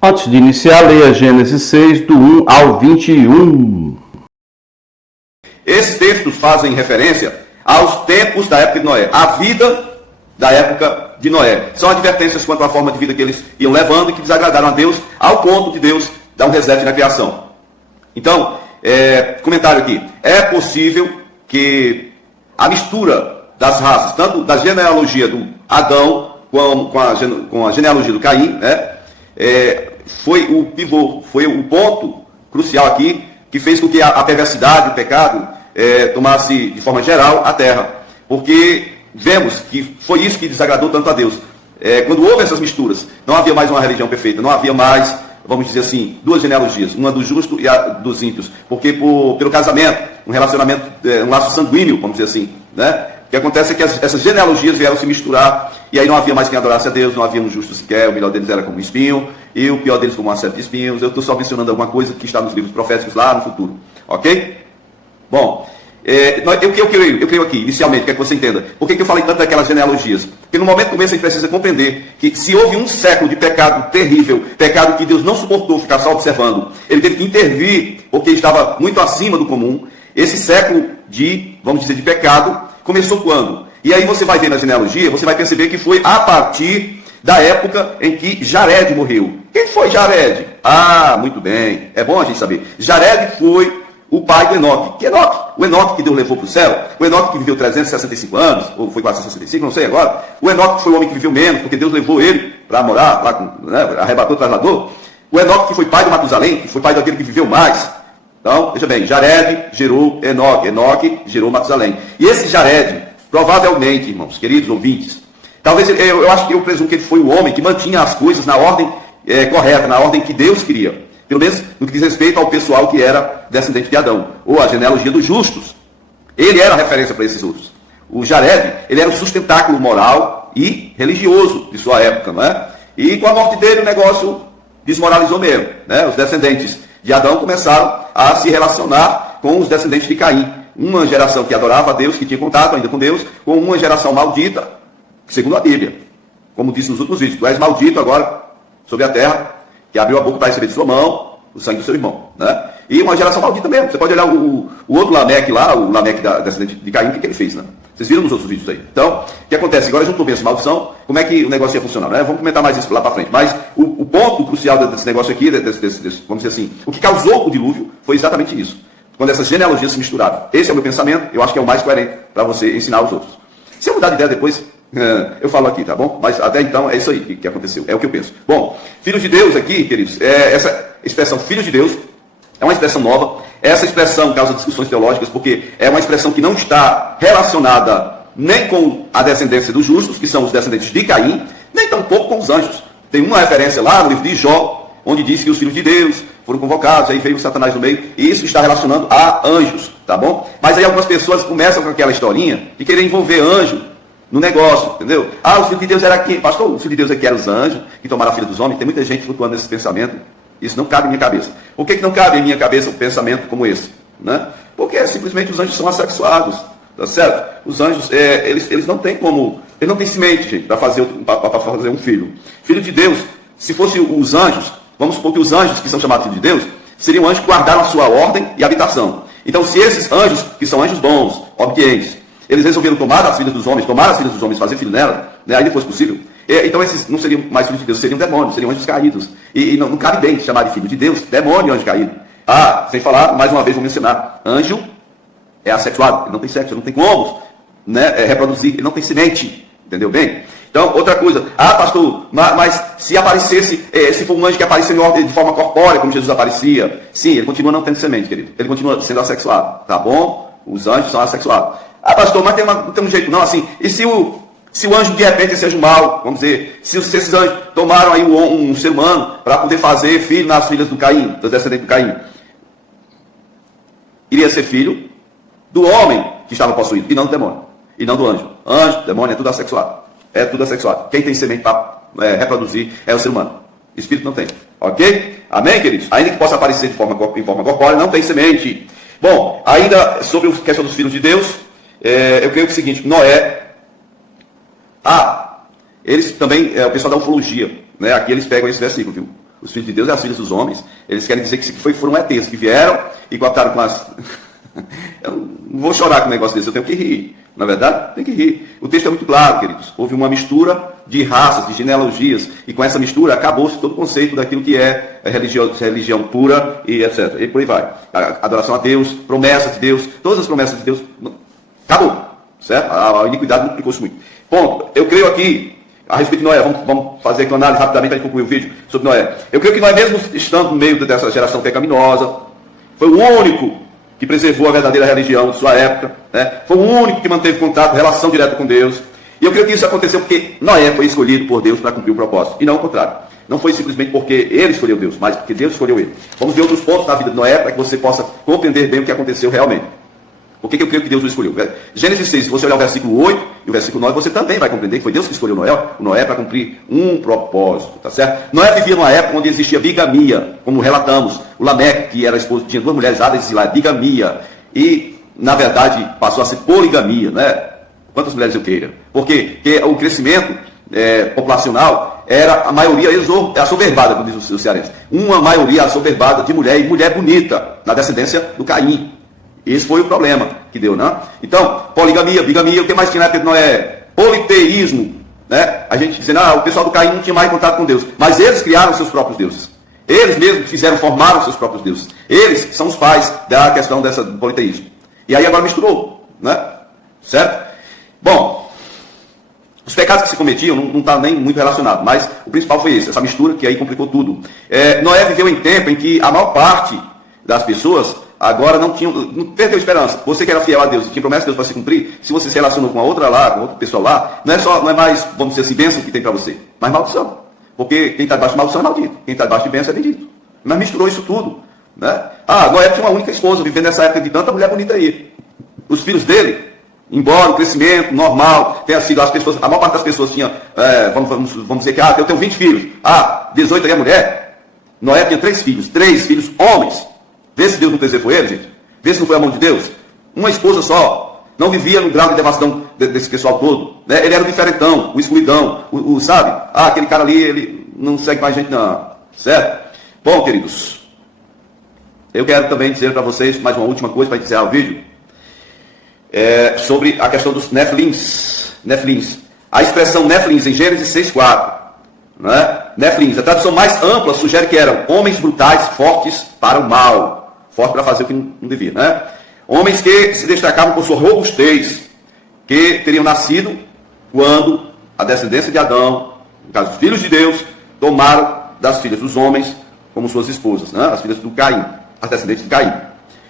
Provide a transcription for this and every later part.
Antes de iniciar, leia Gênesis 6, do 1 ao 21. Esses textos fazem referência aos tempos da época de Noé, a vida da época de Noé. São advertências quanto à forma de vida que eles iam levando e que desagradaram a Deus, ao ponto de Deus dar um reset na criação. Então, comentário aqui. É possível que a mistura das raças, tanto da genealogia do Adão com a genealogia do Caim, foi o pivô, foi o ponto crucial aqui que fez com que a perversidade, o pecado, tomasse de forma geral a terra. Porque vemos que foi isso que desagradou tanto a Deus. Quando houve essas misturas, não havia mais uma religião perfeita, não havia mais, vamos dizer assim, duas genealogias, uma do justo e a dos ímpios. Porque pelo casamento, um relacionamento, um laço sanguíneo, vamos dizer assim, né? O que acontece é que essas genealogias vieram se misturar, e aí não havia mais quem adorasse a Deus, não havia um justo sequer, o melhor deles era como um espinho, e o pior deles como uma seta de espinhos. Eu estou só mencionando alguma coisa que está nos livros proféticos lá no futuro, ok? Bom, eu creio aqui, inicialmente, quer que você entenda, por que eu falei tanto daquelas genealogias? Porque no momento começo a gente precisa compreender que se houve um século de pecado terrível, pecado que Deus não suportou ficar só observando, ele teve que intervir, porque estava muito acima do comum. Esse século de, vamos dizer, de pecado, começou quando? E aí você vai ver na genealogia, você vai perceber que foi a partir da época em que Jared morreu. Quem foi Jared? Ah, muito bem, é bom a gente saber. Jared foi o pai do Enoque. Que Enoque? O Enoque que Deus levou para o céu, o Enoque que viveu 365 anos, ou foi 465, não sei agora. O Enoque foi o homem que viveu menos, porque Deus levou ele para morar lá, arrebatou, trasladou. O Enoque que foi pai do Matusalém, que foi pai daquele que viveu mais. Então, veja bem, Jared gerou Enoque, Enoque gerou Matusalém. E esse Jared, provavelmente, irmãos, queridos ouvintes, talvez, eu presumo que ele foi o homem que mantinha as coisas na ordem correta, na ordem que Deus queria. Pelo menos no que diz respeito ao pessoal que era descendente de Adão, ou a genealogia dos justos. Ele era a referência para esses outros. O Jared, ele era o sustentáculo moral e religioso de sua época, não é? E com a morte dele o negócio desmoralizou mesmo, né? Os descendentes de Adão começaram a se relacionar com os descendentes de Caim. Uma geração que adorava a Deus, que tinha contato ainda com Deus, com uma geração maldita, segundo a Bíblia. Como disse nos últimos vídeos, tu és maldito agora sobre a terra, que abriu a boca para receber de sua mão o sangue do seu irmão, né? E uma geração maldita mesmo. Você pode olhar o outro Lameque lá, o Lameque descendente de Caim, o que ele fez, né? Vocês viram nos outros vídeos aí. Então, o que acontece? Agora juntou bem essa maldição, como é que o negócio ia funcionar, né? Vamos comentar mais isso lá para frente. Mas o ponto crucial desse negócio aqui, vamos dizer assim, o que causou o dilúvio foi exatamente isso. Quando essas genealogias se misturaram. Esse é o meu pensamento, eu acho que é o mais coerente para você ensinar os outros. Se eu mudar de ideia depois, eu falo aqui, tá bom? Mas até então é isso aí que aconteceu, é o que eu penso. Bom, filhos de Deus aqui, queridos, essa expressão filhos de Deus é uma expressão nova. Essa expressão causa discussões teológicas, porque é uma expressão que não está relacionada nem com a descendência dos justos, que são os descendentes de Caim, nem tampouco com os anjos. Tem uma referência lá no livro de Jó, onde diz que os filhos de Deus foram convocados, aí veio o Satanás no meio, e isso está relacionando a anjos, tá bom? Mas aí algumas pessoas começam com aquela historinha de querer envolver anjo no negócio, entendeu? Ah, o filho de Deus era quem? Pastor, o filho de Deus é que era os anjos, que tomaram a filha dos homens. Tem muita gente flutuando nesse pensamento. Isso não cabe em minha cabeça. Por que não cabe em minha cabeça um pensamento como esse? Né? Porque simplesmente os anjos são assexuados, tá certo? Os anjos, eles não têm como, eles não têm semente, gente, para fazer um filho. Filho de Deus, se fosse os anjos, vamos supor que os anjos que são chamados filhos de Deus, seriam anjos que guardaram a sua ordem e habitação. Então, se esses anjos, que são anjos bons, obedientes, eles resolveram tomar as filhas dos homens, fazer filho nela, né, aí depois possível. Então esses não seriam mais filhos de Deus, seriam demônios, seriam anjos caídos. E não cabe bem chamar de filho de Deus, demônio, anjo caído. Ah, sem falar, mais uma vez vou mencionar, anjo é assexuado, ele não tem sexo, ele não tem como, né, reproduzir, ele não tem semente, entendeu bem? Então, outra coisa, pastor, mas se aparecesse, se for um anjo que apareceu de forma corpórea, como Jesus aparecia, sim, ele continua não tendo semente, querido, ele continua sendo assexuado, tá bom? Os anjos são assexuados. Ah, pastor, mas tem um jeito não, assim, e se o anjo de repente seja um mal, vamos dizer, se esses anjos tomaram aí um ser humano para poder fazer filho nas filhas do Caim, dos descendentes do Caim, iria ser filho do homem que estava possuído, e não do demônio, e não do anjo. Anjo, demônio, é tudo assexuado. É tudo assexuado. Quem tem semente para reproduzir é o ser humano. Espírito não tem. Ok? Amém, queridos? Ainda que possa aparecer em forma corpórea, não tem semente. Bom, ainda sobre a questão dos filhos de Deus, eu creio que é o seguinte, Noé, eles também, o pessoal da ufologia, né? Aqui eles pegam esse versículo, viu? Os filhos de Deus e as filhas dos homens. Eles querem dizer que foram ETs que vieram e cooptaram com as... Eu não vou chorar com um negócio desse, eu tenho que rir. Na verdade, tem que rir. O texto é muito claro, queridos. Houve uma mistura de raças, de genealogias, e com essa mistura acabou-se todo o conceito daquilo que é religião pura e etc. E por aí vai. A adoração a Deus, promessas de Deus, todas as promessas de Deus, acabou. Certo? A iniquidade multiplicou-se muito. Ponto. Eu creio aqui, a respeito de Noé, vamos fazer aqui uma análise rapidamente para concluir o vídeo sobre Noé. Eu creio que Noé, mesmo estando no meio dessa geração pecaminosa, foi o único que preservou a verdadeira religião de sua época, né? Foi o único que manteve contato, relação direta com Deus. E eu creio que isso aconteceu porque Noé foi escolhido por Deus para cumprir o propósito, e não o contrário. Não foi simplesmente porque ele escolheu Deus, mas porque Deus escolheu ele. Vamos ver outros pontos da vida de Noé para que você possa compreender bem o que aconteceu realmente. Por que eu creio que Deus o escolheu? Gênesis 6, se você olhar o versículo 8 e o versículo 9, você também vai compreender que foi Deus que escolheu Noé para cumprir um propósito, tá certo? Noé vivia numa época onde existia bigamia, como relatamos. O Lameque, que era esposo, tinha duas mulheres, Ada e Zilá, bigamia. E, na verdade, passou a ser poligamia, né? Quantas mulheres eu queira? Porque o crescimento populacional era a maioria assoberbada, como diz o cearense. Uma maioria assoberbada de mulher, e mulher bonita, na descendência do Caim. Esse foi o problema que deu, né? Então, poligamia, bigamia, o que mais tinha na época de Noé? Politeísmo, né? A gente dizendo, o pessoal do Caim não tinha mais contato com Deus. Mas eles criaram seus próprios deuses. Eles mesmos formaram seus próprios deuses. Eles são os pais da questão do politeísmo. E aí agora misturou, né? Certo? Bom, os pecados que se cometiam não está nem muito relacionado, mas o principal foi esse, essa mistura que aí complicou tudo. Noé viveu em tempo em que a maior parte das pessoas agora não perdeu esperança. Você que era fiel a Deus e tinha promessa de Deus para se cumprir, se você se relacionou com a outra lá, com outro pessoal lá, não é mais, vamos dizer assim, bênção que tem para você, mas maldição. Porque quem está debaixo de maldição é maldito, quem está debaixo de bênção é bendito. Mas misturou isso tudo, né? Noé tinha uma única esposa, vivendo nessa época de tanta mulher bonita aí. Os filhos dele, embora o crescimento normal tenha sido, as pessoas, a maior parte das pessoas tinha, vamos dizer que, eu tenho 20 filhos, 18 aí é mulher. Noé tinha 3 filhos homens. Vê se Deus não preservou ele, gente. Vê se não foi a mão de Deus. Uma esposa só. Não vivia no grau de devassidão desse pessoal todo. Né? Ele era o diferentão, o excluidão, sabe? Aquele cara ali, ele não segue mais gente não. Certo? Bom, queridos, eu quero também dizer para vocês mais uma última coisa para encerrar o vídeo. Sobre a questão dos Nefilins. A expressão Nefilins em Gênesis 6,4. Né? Nefilins, a tradução mais ampla sugere que eram homens brutais, fortes para o mal. Forte para fazer o que não devia, né? Homens que se destacavam por sua robustez, que teriam nascido quando a descendência de Adão, no caso, os filhos de Deus, tomaram das filhas dos homens como suas esposas, né? As filhas do Caim, as descendentes de Caim.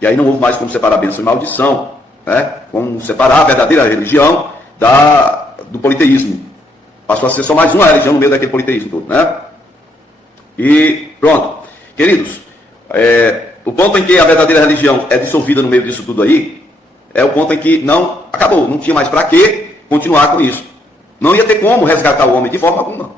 E aí não houve mais como separar bênção e maldição, né? Como separar a verdadeira religião do politeísmo. Passou a ser só mais uma religião no meio daquele politeísmo todo, né? E pronto. Queridos, o ponto em que a verdadeira religião é dissolvida no meio disso tudo aí, é o ponto em que acabou, não tinha mais para que continuar com isso. Não ia ter como resgatar o homem de forma alguma.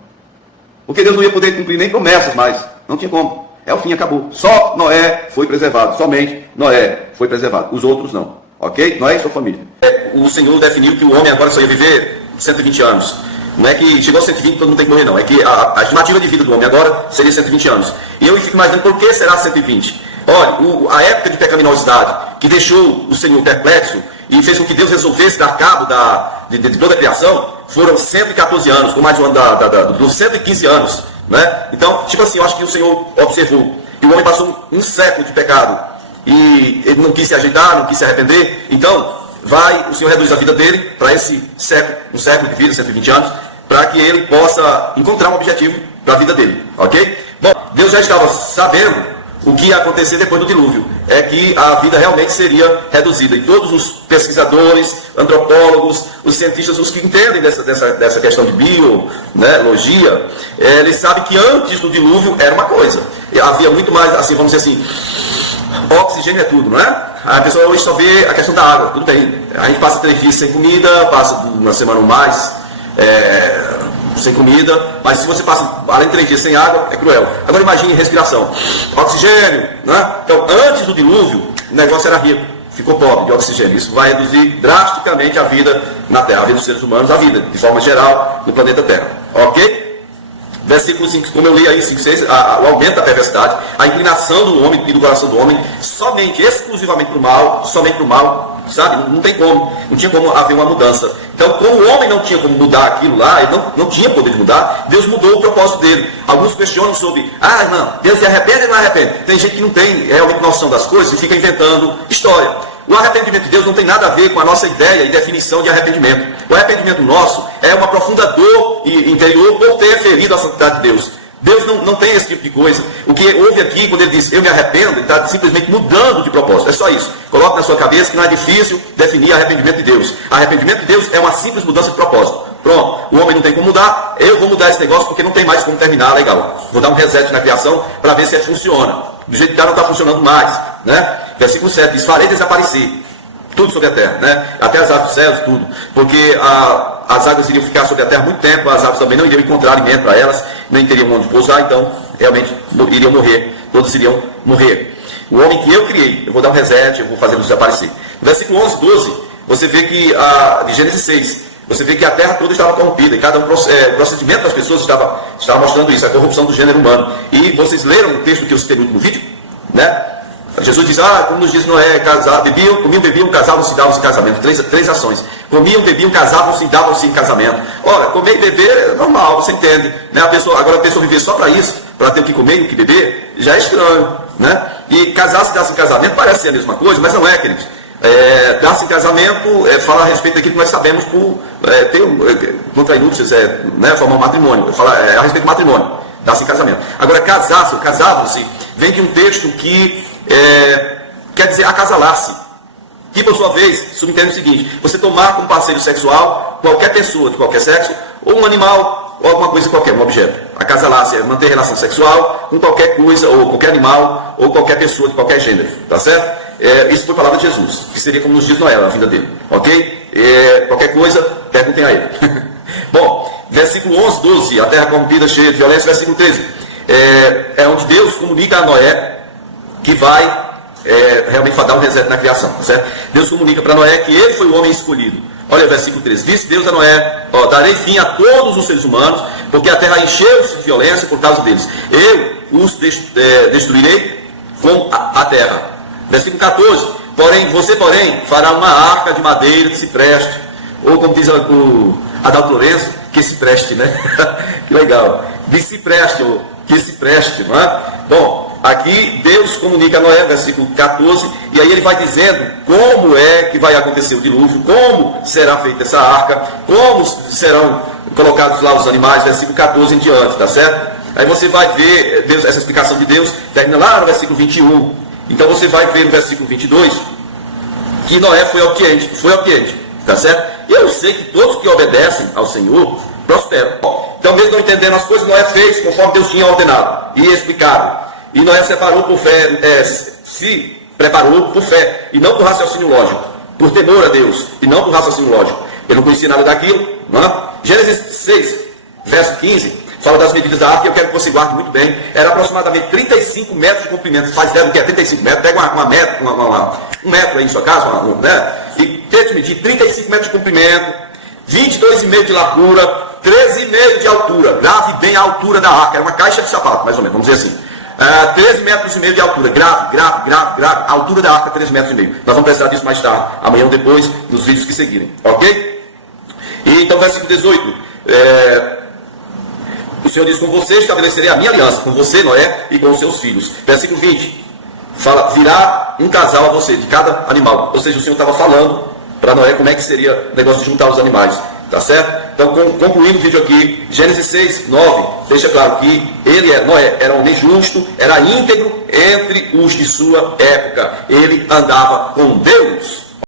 Porque Deus não ia poder cumprir nem promessas mais. Não tinha como. É o fim, acabou. Só Noé foi preservado. Somente Noé foi preservado. Os outros não. Ok? Noé e sua família. O Senhor definiu que o homem agora só ia viver 120 anos. Não é que chegou a 120 todo mundo tem que morrer, não. É que a estimativa de vida do homem agora seria 120 anos. E eu fico imaginando por que será 120. Olha, a época de pecaminosidade que deixou o Senhor perplexo e fez com que Deus resolvesse dar cabo de toda a criação, foram 114 anos, com mais um ano dos 115 anos. Né? Então, tipo assim, eu acho que o Senhor observou que o homem passou um século de pecado e ele não quis se ajeitar, não quis se arrepender. Então, o Senhor reduz a vida dele para esse século, um século de vida, 120 anos, para que ele possa encontrar um objetivo para a vida dele, ok? Bom, Deus já estava sabendo o que ia acontecer depois do dilúvio, é que a vida realmente seria reduzida. E todos os pesquisadores, antropólogos, os cientistas, os que entendem dessa questão de biologia, eles sabem que antes do dilúvio era uma coisa. Havia muito mais, assim, vamos dizer assim, oxigênio é tudo, não é? A pessoa hoje só vê a questão da água, tudo bem. A gente passa 3 dias sem comida, passa uma semana ou mais sem comida, mas se você passa além de 3 dias sem água, é cruel. Agora imagine respiração, oxigênio, né? Então antes do dilúvio, o negócio era rico, ficou pobre de oxigênio. Isso vai reduzir drasticamente a vida na Terra, a vida dos seres humanos, a vida de forma geral no planeta Terra, ok? Versículo 5, como eu li aí, 5, 6, o aumento da perversidade, a inclinação do homem e do coração do homem, somente, exclusivamente para o mal, sabe? Não tem como, não tinha como haver uma mudança. Então, como o homem não tinha como mudar aquilo lá, ele não tinha poder de mudar, Deus mudou o propósito dele. Alguns questionam sobre, não, Deus se arrepende ou não arrepende? Tem gente que não tem realmente noção das coisas e fica inventando história. O arrependimento de Deus não tem nada a ver com a nossa ideia e definição de arrependimento. O arrependimento nosso é uma profunda dor interior por ter ferido a santidade de Deus. Deus não tem esse tipo de coisa. O que houve aqui, quando ele diz, eu me arrependo, ele está simplesmente mudando de propósito. É só isso. Coloque na sua cabeça que não é difícil definir arrependimento de Deus. Arrependimento de Deus é uma simples mudança de propósito. Pronto, o homem não tem como mudar, eu vou mudar esse negócio porque não tem mais como terminar legal. Vou dar um reset na criação para ver se funciona. Do jeito que não está funcionando mais. Né? Versículo 7 diz, farei desaparecer tudo sobre a terra, né? Até as aves dos céus, tudo. Porque as águas iriam ficar sobre a terra muito tempo, as aves também não iriam encontrar alimento para elas, nem teriam onde pousar, então realmente iriam morrer, todos iriam morrer. O homem que eu criei, eu vou dar um reset, eu vou fazer desaparecer. No versículo 11, 12, você vê que, de Gênesis 6, você vê que a terra toda estava corrompida, e o procedimento das pessoas estava mostrando isso, a corrupção do gênero humano. E vocês leram o texto que eu citei no último vídeo, né? Jesus diz, como nos diz Noé, comiam, bebiam, casavam-se e davam-se em casamento. Três ações. Comiam, bebiam, casavam-se e davam-se em casamento. Ora, comer e beber é normal, você entende. Né? Agora a pessoa viver só para isso, para ter o que comer e o que beber, já é estranho. Né? E casar-se e dar-se em casamento parece ser a mesma coisa, mas não é, queridos. Dar-se em casamento é falar a respeito daquilo que nós sabemos por contra núpcias, né, formar um matrimônio. A respeito do matrimônio, dar-se em casamento. Agora, casasse ou casavam-se, vem de um texto que quer dizer acasalar-se, que por sua vez subentende o seguinte: você tomar como parceiro sexual qualquer pessoa de qualquer sexo, ou um animal, ou alguma coisa qualquer, um objeto. Acasalar-se é manter relação sexual com qualquer coisa, ou qualquer animal, ou qualquer pessoa de qualquer gênero, tá certo? Isso foi palavra de Jesus, que seria como nos diz Noé, a vida dele, ok? Qualquer coisa, perguntem a ele. Bom, versículo 11, 12, a terra corrompida, cheia de violência. Versículo 13, é onde Deus comunica a Noé que vai realmente dar um reset na criação, tá certo? Deus comunica para Noé que ele foi o homem escolhido. Olha o versículo 13, disse Deus a Noé, darei fim a todos os seres humanos, porque a terra encheu-se de violência por causa deles. Eu os destruirei com a terra. Versículo 14, você, porém, fará uma arca de madeira que se preste, ou como diz Adalto Lourenço, que se preste, né? Que legal. Que se preste, ou que se preste, não é? Bom, aqui Deus comunica a Noé, versículo 14, e aí ele vai dizendo como é que vai acontecer o dilúvio, como será feita essa arca, como serão colocados lá os animais, versículo 14 em diante, tá certo? Aí você vai ver essa explicação de Deus, termina lá no versículo 21. Então você vai ver no versículo 22 que Noé foi obediente, tá certo? E eu sei que todos que obedecem ao Senhor prosperam. Então, mesmo não entendendo as coisas, Noé fez conforme Deus tinha ordenado e explicado. E Noé separou por fé, se preparou por fé e não por raciocínio lógico, por temor a Deus e não por raciocínio lógico. Ele não conhecia nada daquilo, não é? Gênesis 6, verso 15. Fala das medidas da arca, eu quero que você guarde muito bem. Era aproximadamente 35 metros de comprimento. Faz ideia do que é 35 metros? Pega um metro aí em sua casa, né? E tente medir 35 metros de comprimento, 22,5 de largura, 13,5 de altura. Grave bem a altura da arca. Era uma caixa de sapato, mais ou menos, vamos dizer assim. 13,5 metros de altura. Grave. A altura da arca, 13,5 metros. Nós vamos precisar disso mais tarde, amanhã ou depois, nos vídeos que seguirem. Ok? E então, versículo 18. O Senhor diz, com você estabelecerei a minha aliança, com você, Noé, e com os seus filhos. Versículo 20, fala, virá um casal a você, de cada animal. Ou seja, o Senhor estava falando para Noé como é que seria o negócio de juntar os animais. Tá certo? Então, concluindo o vídeo aqui, Gênesis 6, 9, deixa claro que Noé, era um homem justo, era íntegro entre os de sua época. Ele andava com Deus.